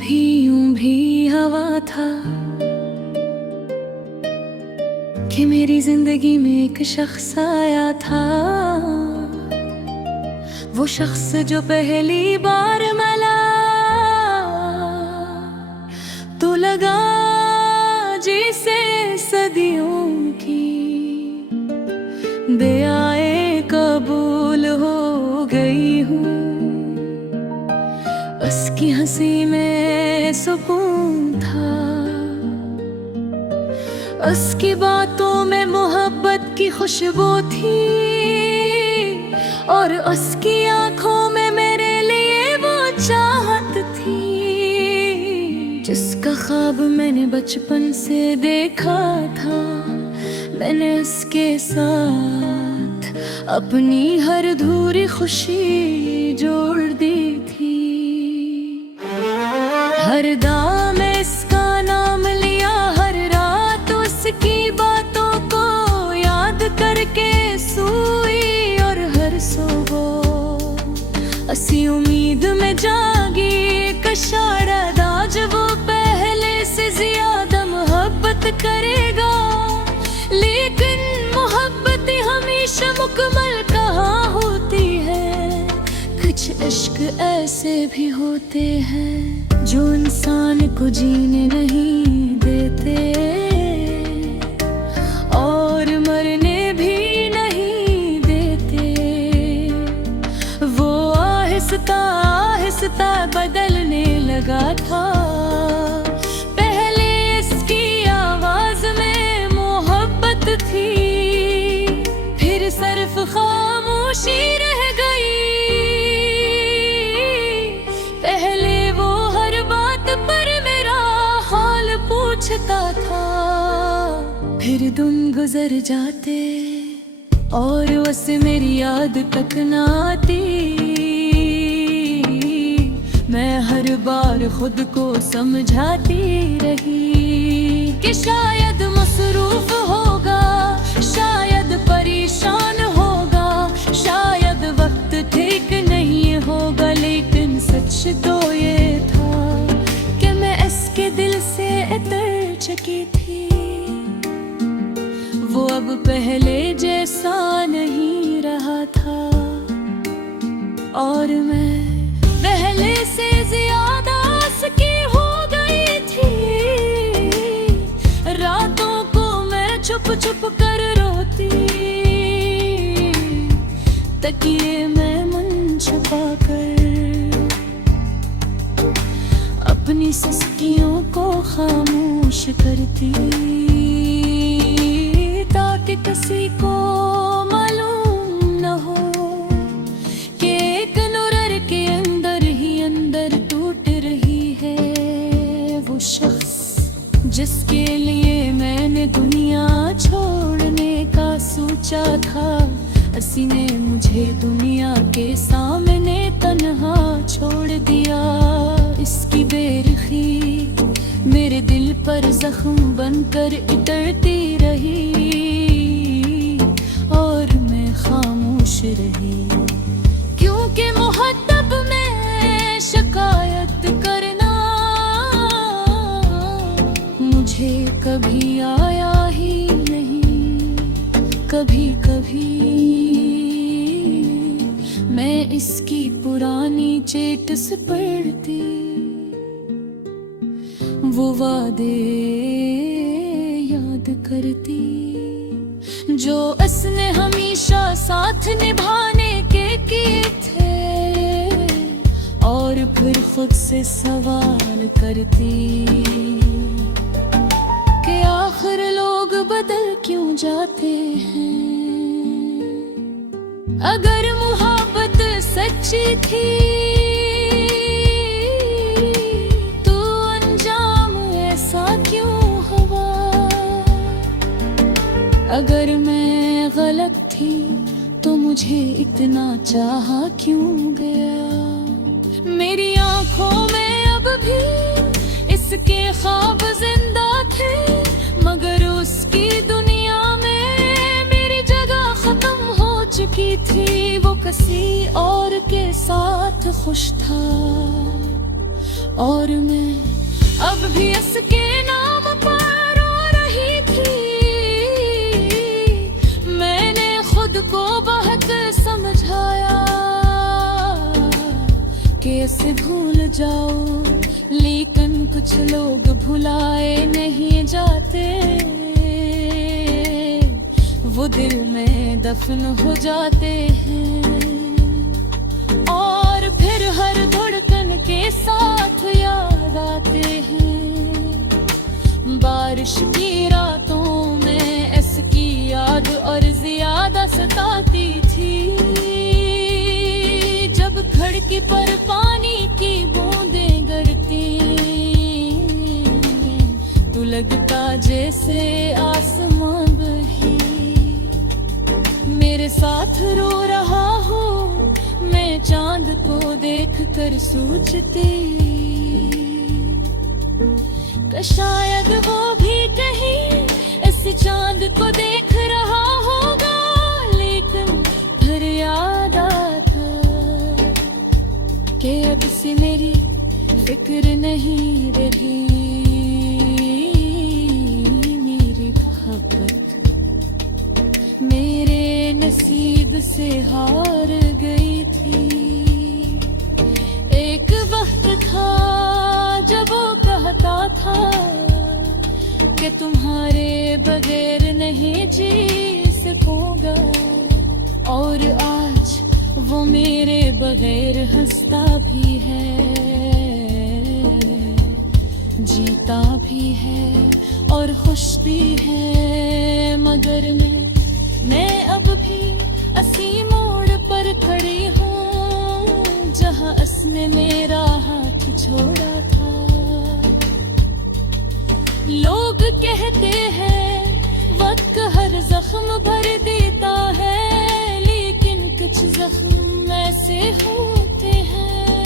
कभी यूं भी हवा था कि मेरी जिंदगी में एक शख्स आया था। वो शख्स जो पहली बार मिला तो लगा जैसे सदियों की दुआएं कबूल हो गई हूँ। उसकी हंसी में सुकून था, उसकी बातों में मोहब्बत की खुशबू थी और उसकी आंखों में मेरे लिए वो चाहत थी। जिसका ख्वाब मैंने बचपन से देखा था, मैंने उसके साथ अपनी हर अधूरी खुशी जोड़ दी थी। हर दाम इसका नाम लिया, हर रात उसकी बातों को याद करके सोई और हर सुबह असी उम्मीद में जागी शायद आज वो पहले से ज्यादा मोहब्बत करेगा। लेकिन मोहब्बत हमेशा मुकम्मल कहाँ होती है, कुछ इश्क ऐसे भी होते हैं जो इंसान को जीने नहीं देते और मरने भी नहीं देते। वो आहिस्ता आहिस्ता बदलने लगा था। पहले इसकी आवाज में मोहब्बत थी, फिर सिर्फ खामोशी रह गई। पहले वो हर बात पर मेरा हाल पूछता था, फिर दिन गुजर जाते और उसे मेरी याद तक न आती। मैं हर बार खुद को समझाती रही कि शायद मसरूफ होगा, शायद परेशान होगा, शायद वक्त ठीक नहीं होगा। लेकिन सच तो ये था कि मैं इसके दिल से इतर चुकी थी। वो अब पहले जैसा नहीं रहा था और मैं पहले से ज्यादा उसकी हो गई थी। रातों को मैं छुप छुप कर रोती, तकिए में मन छुपा कर अपनी सुस्तियों को खामोश करती, ताकि किसी को मालूम न हो कि एक नूर के अंदर ही अंदर टूट रही है वो शख्स जिसके लिए मैंने दुनिया छोड़ने का सोचा था। हंसी ने मुझे दुनिया के सामने तन्हा छोड़ दिया। इसकी बेरुखी मेरे दिल पर जख्म बनकर इतरती रही और मैं खामोश रही, क्योंकि मुहद्दब में शिकायत करना मुझे कभी आया ही नहीं। कभी कभी मैं इसकी पुरानी चेट से पढ़ती, वो वादे याद करती जो उसने हमेशा साथ निभाने के किए थे और फिर खुद से सवाल करती कि आखिर लोग बदल क्यों जाते हैं। अगर मोहब्बत सच्ची थी तो अंजाम ऐसा क्यों हुआ। अगर मैं गलत थी तो मुझे इतना चाहा क्यों गया। मेरी आंखों में अब भी इसके ख्वाब जिंदा थे, मगर उसकी दुनिया में मेरी जगह खत्म हो चुकी थी। वो किसी और के साथ खुश था और मैं अब भी इसके नाम पर रो रही थी। मैंने खुद को बहुत समझाया कि इसे भूल जाओ, लेकिन कुछ लोग भुलाए नहीं जाते, वो दिल में दफन हो जाते हैं। और फिर हर धड़कन के साथ याद आते हैं, बारिश की रातों में इसकी याद और ज्यादा सताती थी। जब खिड़की पर पानी की बूंदें गिरती तो लगता जैसे आसमां बही मेरे साथ रो रहा हो। मैं चांद को देखकर सोचती कि शायद वो भी कहीं इस चांद को देख रहा होगा, लेकिन फिर याद आता कि अब से मेरी फिक्र नहीं रही। मेरी मोहब्बत मेरे नसीब से हार गई थी। एक वक्त था जब वो कहता था कि तुम्हारे बगैर नहीं जी सकूंगा, और आज वो मेरे बगैर हंसता भी है, जीता भी है और खुश भी है। मगर मैं अब भी असी मोड़ पर खड़ी हूँ, जहाँ उसने मेरा हाथ छोड़ा था। लोग कहते हैं वक्त हर जख्म भर देता है, लेकिन कुछ जख्म ऐसे होते हैं